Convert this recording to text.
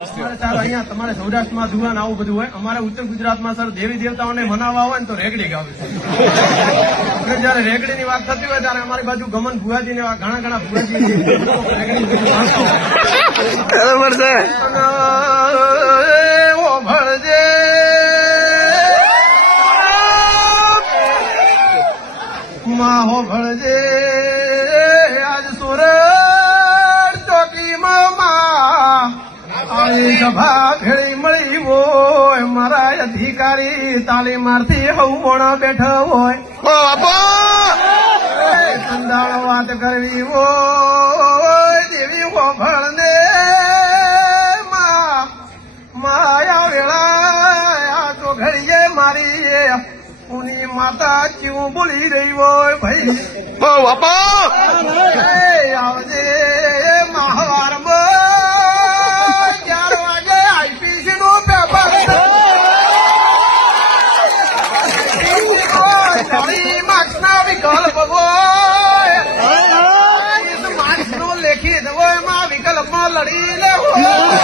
અહીંયા તમારે સૌરાષ્ટ્રમાં જુવાન આવું બધું હોય, અમારે ઉત્તર ગુજરાતમાં સર દેવી દેવતાઓને મનાવવા હોય ને તો રેકડી ગાવે છે. જયારે રેકડી ની વાત થતી હોય ત્યારે અમારી બાજુ ગમન ભુવાજી ને ઘણા ભુવાજી બરાબર છે. ભળજે માહો ભળજે આજ સુરત ચોકીમાં સભા ભેળી મળી હોય, મારા અધિકારી તાલીમાર્થી હવણ બેઠો હોય, સંદાળ વાત કરવી હોય દેવી હોભળ ને માયા વેળા તો ઘડીએ મારી ઉની માતા ક્યું બોલી રહી હોય ભાઈ આવજે મહાવારમાં 11 વાગે આઈપીસી નું પેપર માર્ક્સ ના વિકલ્પ હોય, માર્ક્સ નું લેખિત હોય માં વિકલ્પમાં લડી લે હોય.